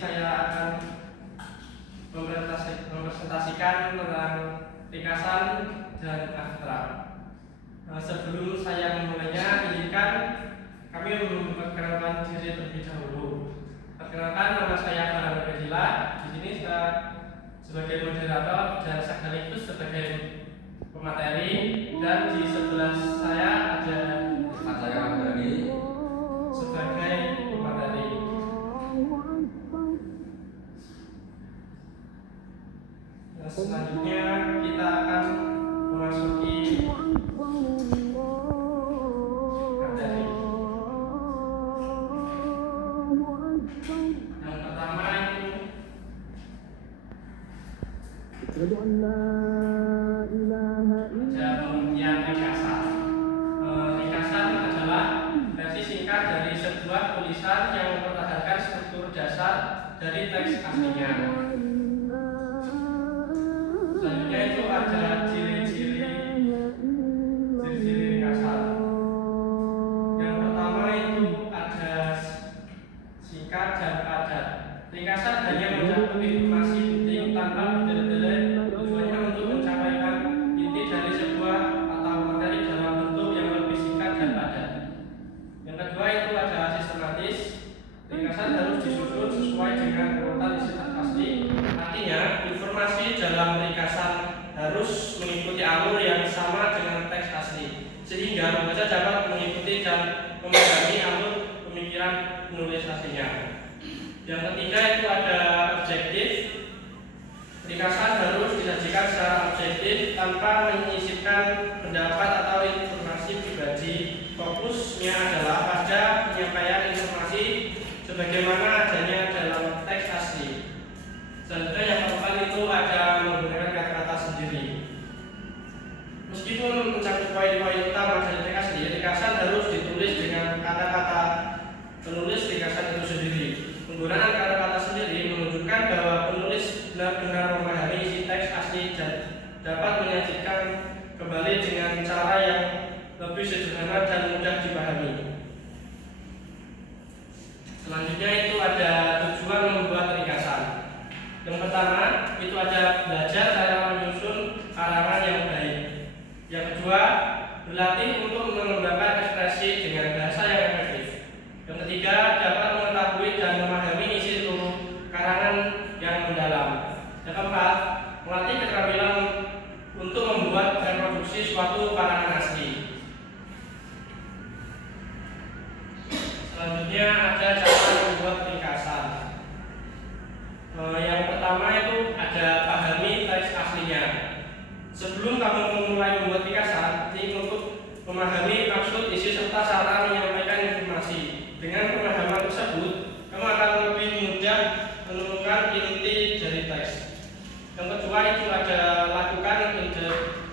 saya akan mempresentasikan tentang ringkasan dan abstrak. Sebelum saya memulainya, izinkan kami memperkenalkan diri terlebih dahulu. Perkenalkan, nama saya Farhan Abdillah. Di sini saya sebagai moderator dan sekaligus sebagai pemateri, dan di sebelah saya ada sebagai pemateri. Selanjutnya kita akan memasuki materi. Yang pertama itu ada pengertian ringkasan. Ringkasan adalah versi singkat dari sebuah tulisan yang mempertahankan struktur dasar dari teks aslinya. Selanjutnya itu ada ciri-ciri ringkasan. Yang pertama itu ada singkat dan padat. Ringkasan hanya mencakup informasi penting tanpa bertele-tele. Tujuannya untuk mencapaikan inti dari sebuah atau materi dalam bentuk yang lebih singkat dan padat. Yang kedua itu ada sistematis. Ringkasan harus disusun sesuai dengan urutan isi teks asli. Artinya, informasi dalam ringkasan harus mengikuti alur yang sama dengan teks asli, sehingga pembaca dapat mengikuti dan memahami alur pemikiran penulis aslinya. Yang ketiga itu ada objektif. Ringkasan harus disajikan secara objektif tanpa menyisipkan pendapat atau informasi pribadi. Fokusnya adalah pada penyampaian informasi sebagaimana adanya dalam teks asli. Selanjutnya yang keempat itu ada menggunakan kata-kata sendiri. Meskipun mencakup poin-poin utama dari teks asli, ringkasan harus ditulis dengan kata-kata penulis ringkasan itu sendiri. Penggunaan kata-kata sendiri menunjukkan bahwa penulis benar-benar memahami isi teks asli dan dapat menyajikan kembali dengan cara yang lebih sederhana dan mudah dipahami. Selanjutnya itu ada tujuan membuat ringkasan. Yang pertama itu ada belajar cara menyusun karangan yang baik. Yang kedua, berlatih untuk mengembangkan ekspresi dengan bahasa yang efektif. Yang ketiga, dapat mengetahui dan memahami isi seluruh karangan yang mendalam. Yang keempat, melatih keterampilan untuk membuat reproduksi suatu karangan asli. Selanjutnya ada cara membuat ringkasan. Yang pertama itu ada pahami teks aslinya. Sebelum kamu memulai membuat ringkasan, untuk memahami maksud, isi serta cara menyampaikan informasi. Dengan pemahaman tersebut, kamu akan lebih mudah menemukan inti dari teks. Yang kedua itu ada lakukan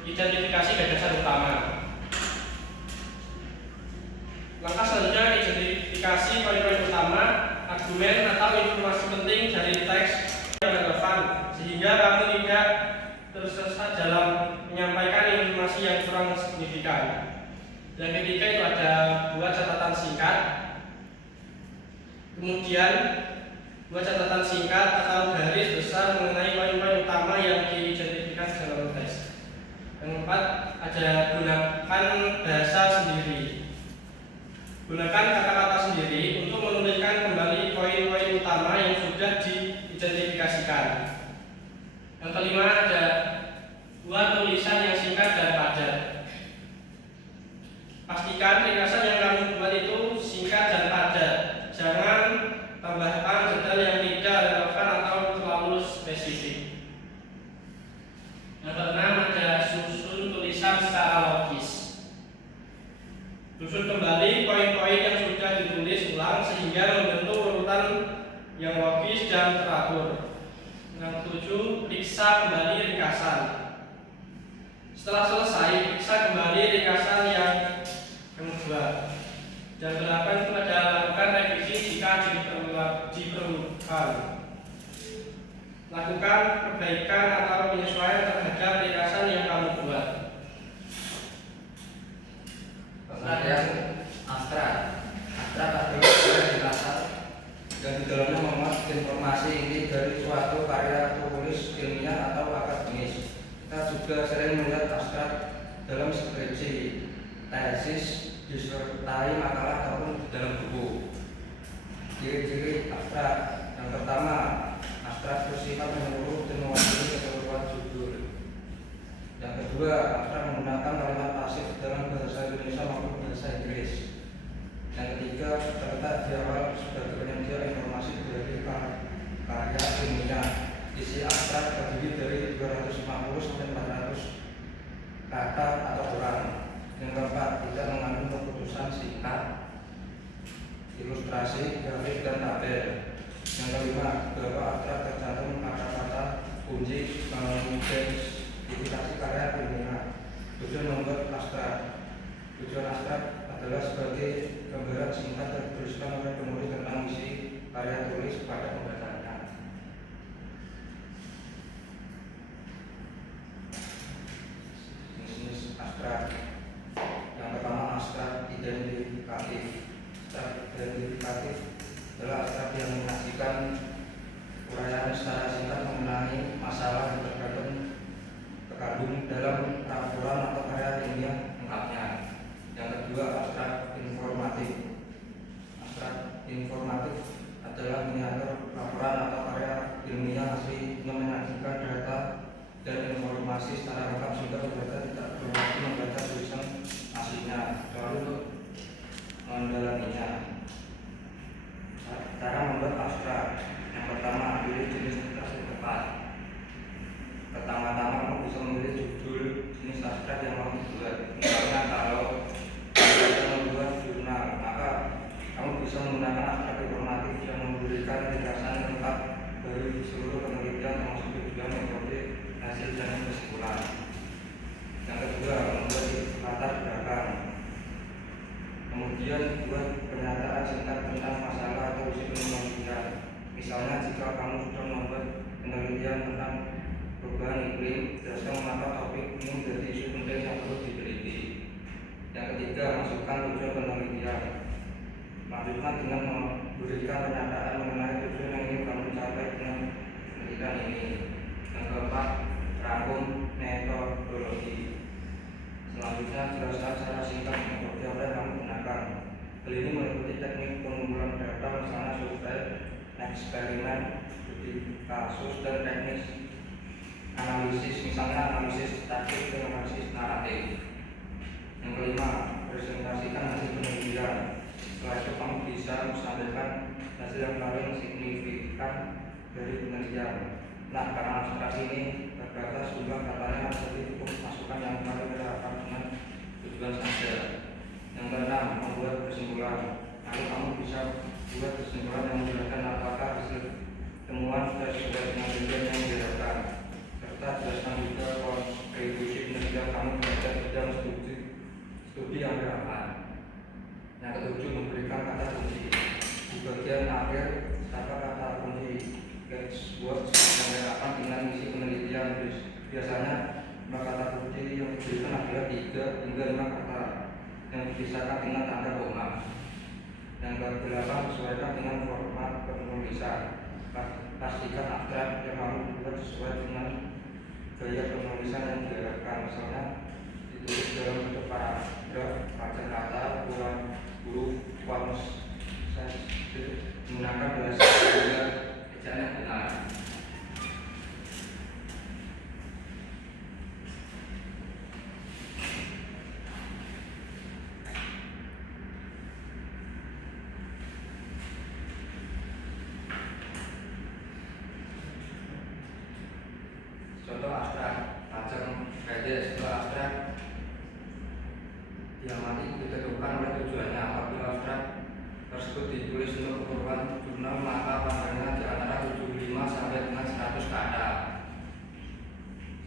identifikasi gagasan utama. Langkah selanjutnya identifikasi poin-poin utama, argumen atau informasi penting dari teks yang relevan, sehingga kamu tidak tersesat dalam menyampaikan informasi yang kurang signifikan. Yang ketiga itu ada buat catatan singkat. Kemudian buat catatan singkat atau garis besar mengenai poin-poin utama yang diidentifikasi dalam teks. Yang keempat ada gunakan bahasa sendiri. Gunakan kata-kata sendiri untuk menuliskan kembali poin-poin utama yang sudah diidentifikasikan. Yang kelima ada buat tulisan yang singkat dan padat. Pastikan ringkasan yang kamu buat itu singkat dan padat. Jangan tambahkan detail yang tidak relevan atau terlalu spesifik. Yang keenam ada susun tulisan secara logis. Susun kembali poin-poin yang sudah ditulis ulang sehingga membentuk urutan yang logis dan teratur. Yang ketujuh, periksa kembali ringkasan. Setelah selesai, periksa kembali ringkasan yang kedua. Yang kedelapan itu ada lakukan revisi jika diperlukan. Lakukan perbaikan atau penyesuaian terhadap ringkasan yang kamu buat. Pengertian abstrak. Abstrak artinya ringkasan dan di dalamnya memuat informasi juga sering melihat abstrak dalam skripsi, tesis, disertai makalah ataupun di dalam buku. Ciri-ciri abstrak. Yang pertama, abstrak bersifat menyeluruh dan mewakili keseluruhan judul. Yang kedua, abstrak menggunakan kalimat pasif dalam bahasa Indonesia maupun bahasa Inggris. Yang ketiga, terletak di awal sebagai penyedia informasi dari karya ilmiah. Isi abstrak terdiri dari 250 sampai 400 kata atau orang. Yang keempat, tidak mengandung keputusan singkat, ilustrasi, grafik, dan tabel. Yang kelima, beberapa abstrak tercantum kata-kata kunci mengidentifikasi karya ilmiah. Tujuan membuat abstrak. Tujuan abstrak adalah sebagai gambaran singkat yang dituliskan oleh penulis tentang isi karya tulis pada pembacanya. Jenis abstrak. Yang pertama, abstrak identifikatif. Abstrak identifikatif adalah abstrak yang menyajikan uraian secara singkat mengenai masalah yang terkandung dalam laporan atau karya ilmiah lengkapnya. Yang kedua, abstrak informatif. Abstrak informatif adalah miniatur laporan atau karya ilmiah asli yang menyajikan data dan informasi secara lengkap sehingga pembaca tidak perlu lagi membaca tulisan aslinya lalu untuk mendalaminya. Cara membuat abstrak. Yang pertama, pilih jenis abstrak yang tepat. Pertama-tama kamu bisa memilih judul jenis abstrak yang mau dibuat. Misalnya kalau kita membuat jurnal, maka kamu bisa menggunakan abstrak informatif yang memberikan ringkasan lengkap dari seluruh penelitian termasuk tujuan metode hasil dan kesimpulan. Yang kedua, membuat latar belakang. Kemudian buat pernyataan singkat tentang masalah atau isi penelitian. Misalnya jika kamu sudah membuat penelitian tentang perubahan iklim, jelaskan mengapa topik ini menjadi isu penting yang perlu diteliti. Yang ketiga, masukkan tujuan penelitian. Lanjutkan dengan memberikan pernyataan mengenai tujuan yang ingin kamu capai dengan penelitian ini. Yang keempat, rangkum metodologi. Selanjutnya, jelaskan secara singkat metode apa yang kamu gunakan. Hal ini meliputi teknik pengumpulan data, misalnya survei, eksperimen, studi kasus, dan teknik analisis, misalnya analisis statistik dan analisis naratif. Yang kelima, presentasikan hasil penelitian. Setelah itu kamu bisa menyampaikan hasil yang paling signifikan dari penelitian. Nah, karena abstrak ini terbatas jumlah katanya, jadi cukup masukkan yang paling relevan dengan tujuan saja. Yang keenam, membuat kesimpulan. Lalu kamu bisa buat kesimpulan yang menjelaskan apakah hasil temuan sudah sesuai dengan tujuan yang diharapkan, serta jelaskan juga kontribusi penelitian kamu terhadap bidang studi yang diharapkan. Yang ketujuh, memberikan kata kunci. Di bagian akhir, terdapat kata kunci catchwords yang diharapkan dengan isi penelitian. Biasanya kata kunci yang diberikan adalah 3 hingga 5 kata yang dipisahkan dengan tanda koma. Yang ke-8, sesuaikan dengan format penulisan. Pastikan abstrak yang kamu buat sesuai dengan gaya penulisan yang diharapkan. Misalnya ditulis dalam bentuk paragraf, panjang kata, kurang huruf, menggunakan bahasa sehingga ejaan yang benar. Contoh abstrak, macam kayak setelah abstrak diamati ditentukan oleh tujuannya. Apabila abstrak tersebut ditulis untuk keperluan jurnal, maka panjangnya di antara 75 sampai dengan 100 kata.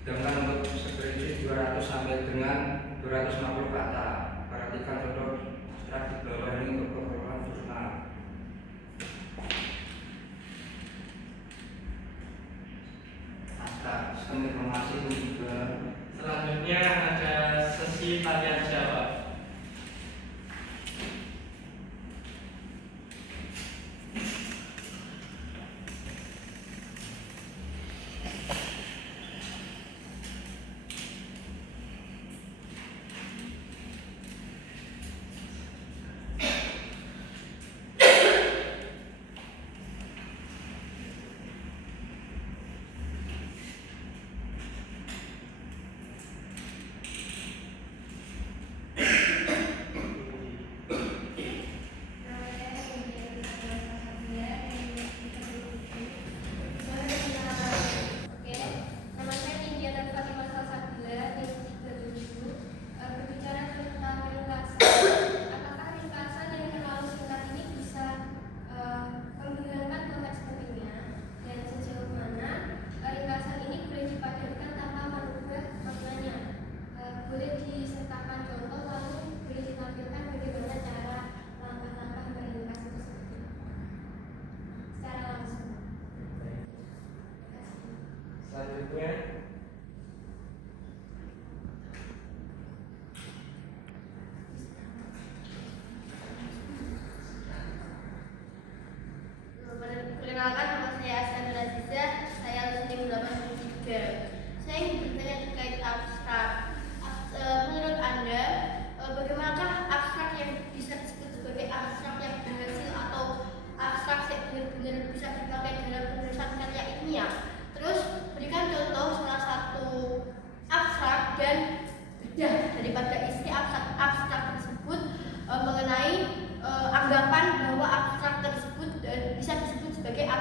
Sedangkan untuk skripsi 200 sampai dengan 250 kata. Perhatikan contoh abstrak di bawah ini untuk keperluan jurnal. Abstrak, sistem informasi juga. Selanjutnya ada sesi tanya jawab.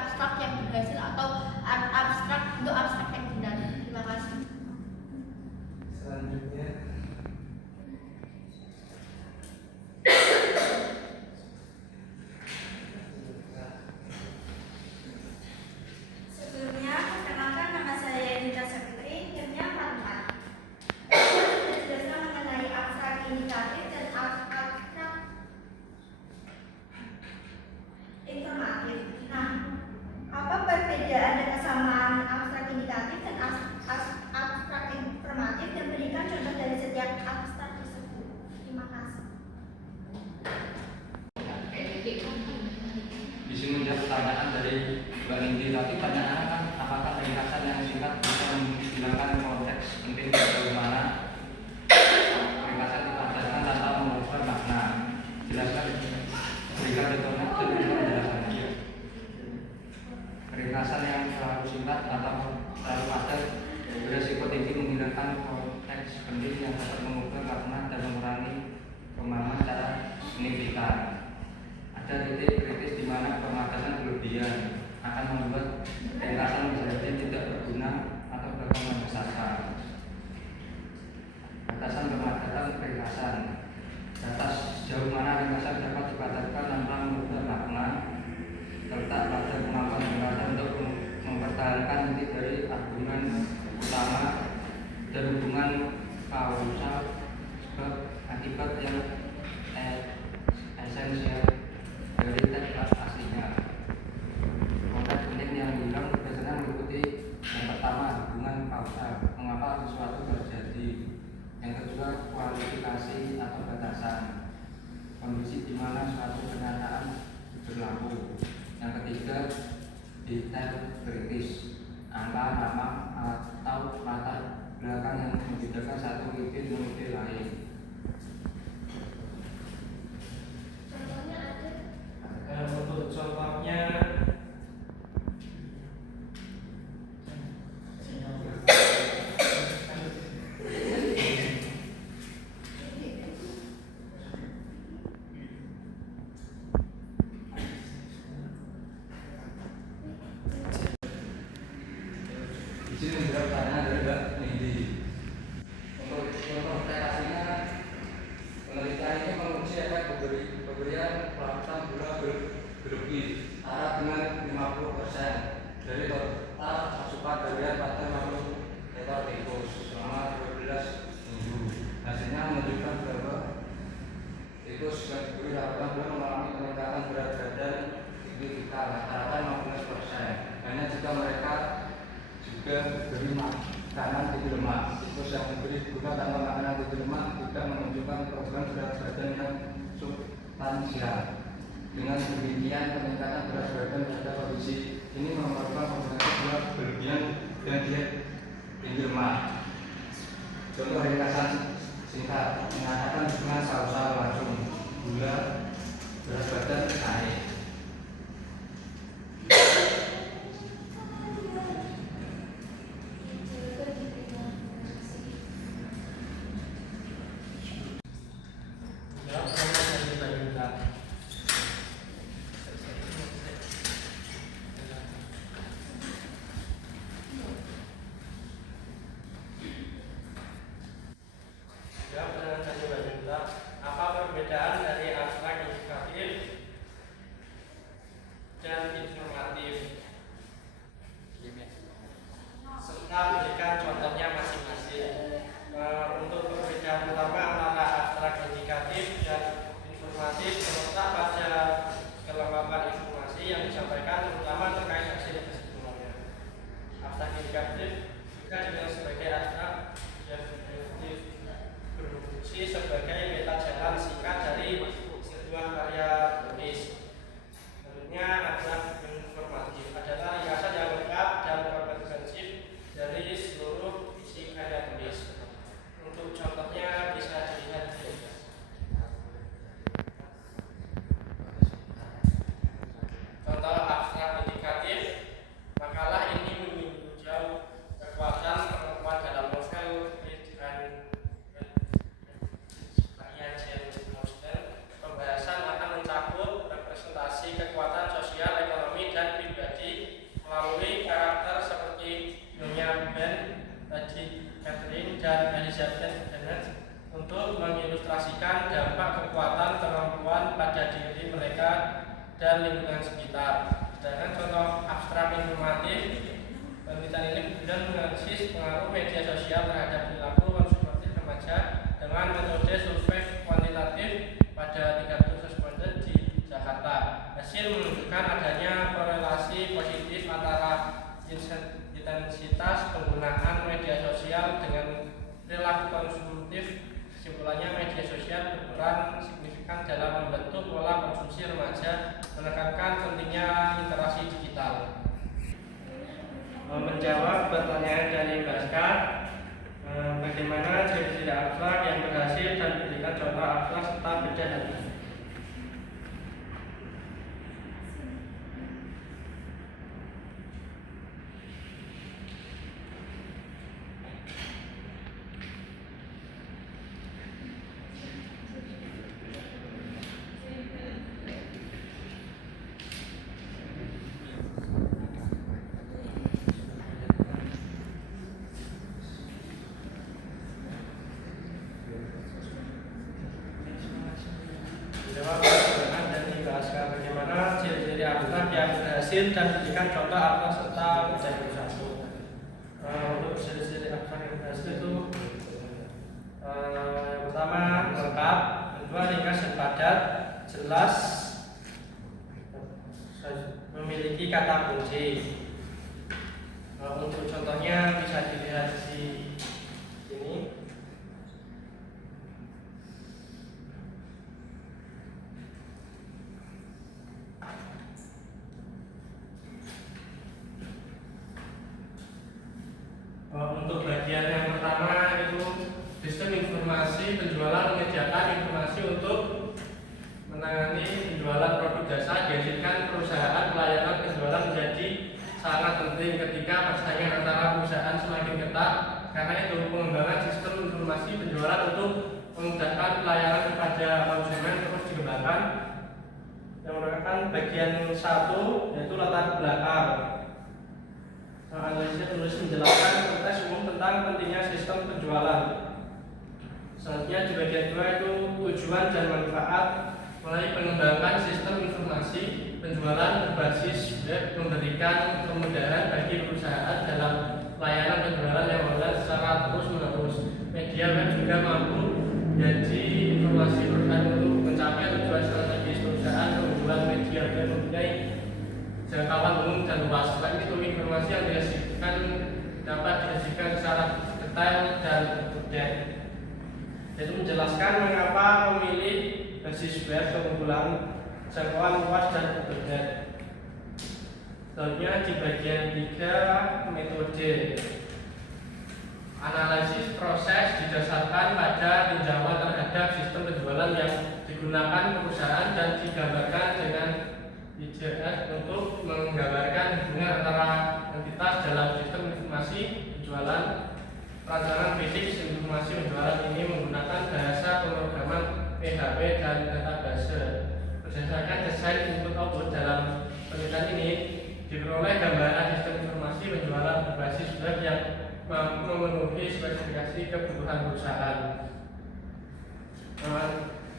abstrak yang berhasil atau art abstrak untuk abstrak yang benar. Terima kasih. Selanjutnya Sebelumnya, perkenalkan nama saya Yunita Sakitri, ilmunya 44. Saya jelaskan mengenai abstrak indikatif dan abstrak informatif. Nah, apa perbedaan dan kesamaan abstrak indikatif dan abstrak informatif, dan berikan contoh dari setiap abstrak tersebut. Terima kasih. Di sini menjawab pertanyaan dari Mbak Nindi, tapi pertanyaannya kan apakah ringkasan yang singkat bisa menghilangkan konteks penting bagaimana ringkasan dipadatkan tanpa mengubah makna. Jelaskan berikan penjelasannya. Ringkasan yang terlalu singkat atau terlalu padat beresiko tinggi menghilangkan konteks penting yang dapat mengubah makna dan mengurangi pemahaman secara signifikan. Ada titik kritis di mana pemadatan berlebihan akan membuat ringkasan menjadi tidak berguna atau bahkan menyesatkan. Batasan pemadatan ringkasan. Batas sejauh mana ringkasan dapat dipadatkan tanpa mengubah makna terletak pada kemampuan ringkasan untuk mempertahankan inti dari argumen utama dan hubungan kausal sebab akibat yang esensial dari teks aslinya. Konteks penting yang hilang biasanya meliputi yang pertama hubungan kausal, mengapa sesuatu terjadi. Yang kedua kualifikasi atau batasan, kondisi di mana suatu pernyataan berlaku. Yang ketiga detail kritis, angka, nama atau latar belakang yang membedakan satu ide dengan ide lain. untuk contohnya Di sini menjawab pertanyaan dari Mbak Nindi. Untuk interpretasinya, penelitian ini menguji efek pemberian pelarutan gula berlebih arah dengan 50% dari total asupan harian pada 50 ekor tikus selama 12 minggu. Hasilnya menunjukkan bahwa tikus yang diberi rawatan belum mengalami peningkatan berat badan signifikan rata-rata 15%. Hanya jika mereka juga diberi makanan tinggi lemak. Tikus yang diberi gula tanpa makanan tinggi lemak tidak menunjukkan program berat badan yang substansial. Dengan demikian, peningkatan berat badan pada kondisi ini memerlukan kombinasi gula berlebihan dan diet tinggi lemak. Contoh ringkasan singkat mengatakan hubungan kausal langsung gula berat badan naik. jawab pertanyaan dari Mbak Yunita. Jawab pertanyaan dari Mbak Yunita. Apa perbedaan dari abstrak indikatif dan informatif? Serta berikan contohnya masing-masing. Untuk perbedaan utama antara abstrak indikatif dan informatif terletak pada kelengkapan informasi yang disampaikan, terutama terkait hasil kesimpulannya. Abstrak indikatif juga dikenal sebagai abstrak deskriptif, berfungsi sebagai peta jalan singkat dari sebuah karya tulis. Selanjutnya ada dan lingkungan sekitar. Sedangkan contoh abstrak informatif, penelitian ini kemudian menganalisis pengaruh media sosial terhadap perilaku konsumtif remaja dengan metode survei kuantitatif pada 300 responden di Jakarta. Hasil menunjukkan adanya korelasi positif antara intensitas penggunaan media sosial dengan perilaku konsumtif. Kesimpulannya, media sosial berperan signifikan dalam membentuk pola konsumsi remaja, menekankan pentingnya literasi digital. Menjawab pertanyaan dari Mbak Ska, bagaimana ciri-ciri abstrak yang berhasil dan berikan contoh abstrak serta beda hati. Jawab pertanyaan dari Mbak Ska, bagaimana ciri-ciri abstrak yang berhasil dan berikan contoh abstrak serta beda satu. Untuk ciri-ciri abstrak yang berhasil itu yang pertama lengkap, kedua ringkas dan padat, jelas, memiliki kata kunci. Untuk contohnya bisa dilihat di sini. Untuk bagian yang pertama itu sistem informasi penjualan menyediakan informasi untuk menangani penjualan produk jasa, dihasilkan perusahaan pelayanan penjualan menjadi sangat penting ketika persaingan antara perusahaan semakin ketat. Karena itu pengembangan sistem informasi penjualan untuk memudahkan pelayanan kepada konsumen terus dikembangkan. Yang merupakan bagian satu yaitu latar belakang. Analisis tulis menjelaskan konteks umum tentang pentingnya sistem penjualan. Selanjutnya di bagian 2 itu tujuan dan manfaat, mulai pengembangan sistem informasi penjualan berbasis web memberikan kemudahan bagi perusahaan dalam layanan penjualan yang online secara terus-menerus. Media web juga mampu jadi informasi perusahaan untuk mencapai tujuan strategis perusahaan. Penjualan media web mempunyai jangkauan umum dan luas. Selain itu, informasi yang dihasilkan dapat dihasilkan secara detail dan update. Yaitu menjelaskan mengapa memilih basis web keunggulan, jangkauan luas dan update. Selanjutnya di bagian 3 metode. Analisis proses didasarkan pada tinjauan terhadap sistem penjualan yang digunakan perusahaan dan digambarkan dengan IJS untuk menggambarkan hubungan antara entitas dalam sistem informasi penjualan. Perancangan fisik sistem informasi penjualan ini menggunakan bahasa pemrograman PHP dan database. Berdasarkan desain input output dalam penelitian ini diperoleh gambaran sistem informasi penjualan berbasis web yang mampu memenuhi spesifikasi kebutuhan perusahaan.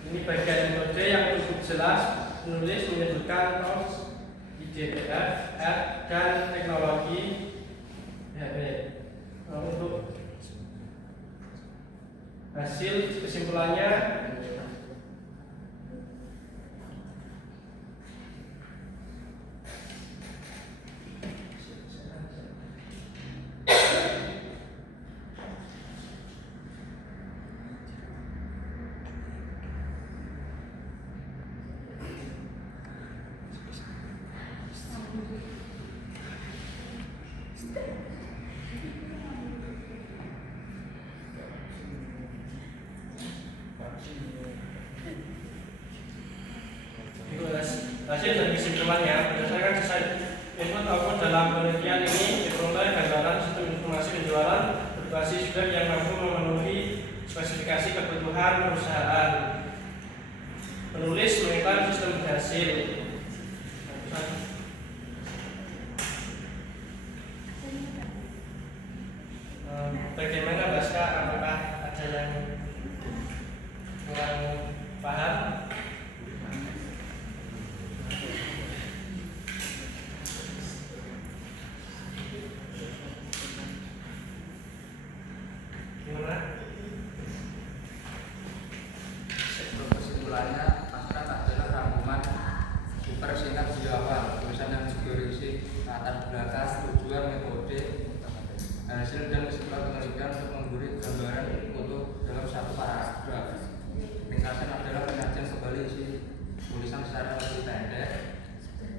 Ini bagian metode yang cukup jelas. Penulis menyebutkan course IDF, dan teknologi HP. Untuk hasil kesimpulannya, hasil dan kesimpulannya berdasarkan desain input output dalam penelitian ini diperoleh gambaran sistem informasi penjualan berbasis web yang mampu memenuhi spesifikasi kebutuhan perusahaan. Penulis mengklaim sistem berhasil. Bagaimana Mbak Ska? Apakah ada yang kurang paham? awal. Tulisan yang berisi latar belakang, tujuan, metode, hasil dan kesimpulan penelitian untuk memberi gambaran utuh dalam satu paragraf. Ringkasan adalah penyajian kembali isi tulisan secara lebih pendek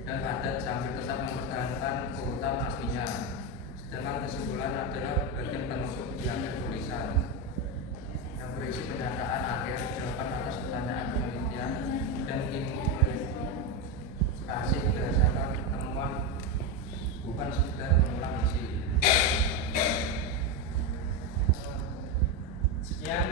dan padat sambil tetap mempertahankan urutan aslinya. Sedangkan kesimpulan adalah bagian penutup di akhir tulisan yang berisi pernyataan akhir, jawaban atas pertanyaan penelitian dan implikasi berdasarkan temuan, bukan sekedar mengulang isi. Sekian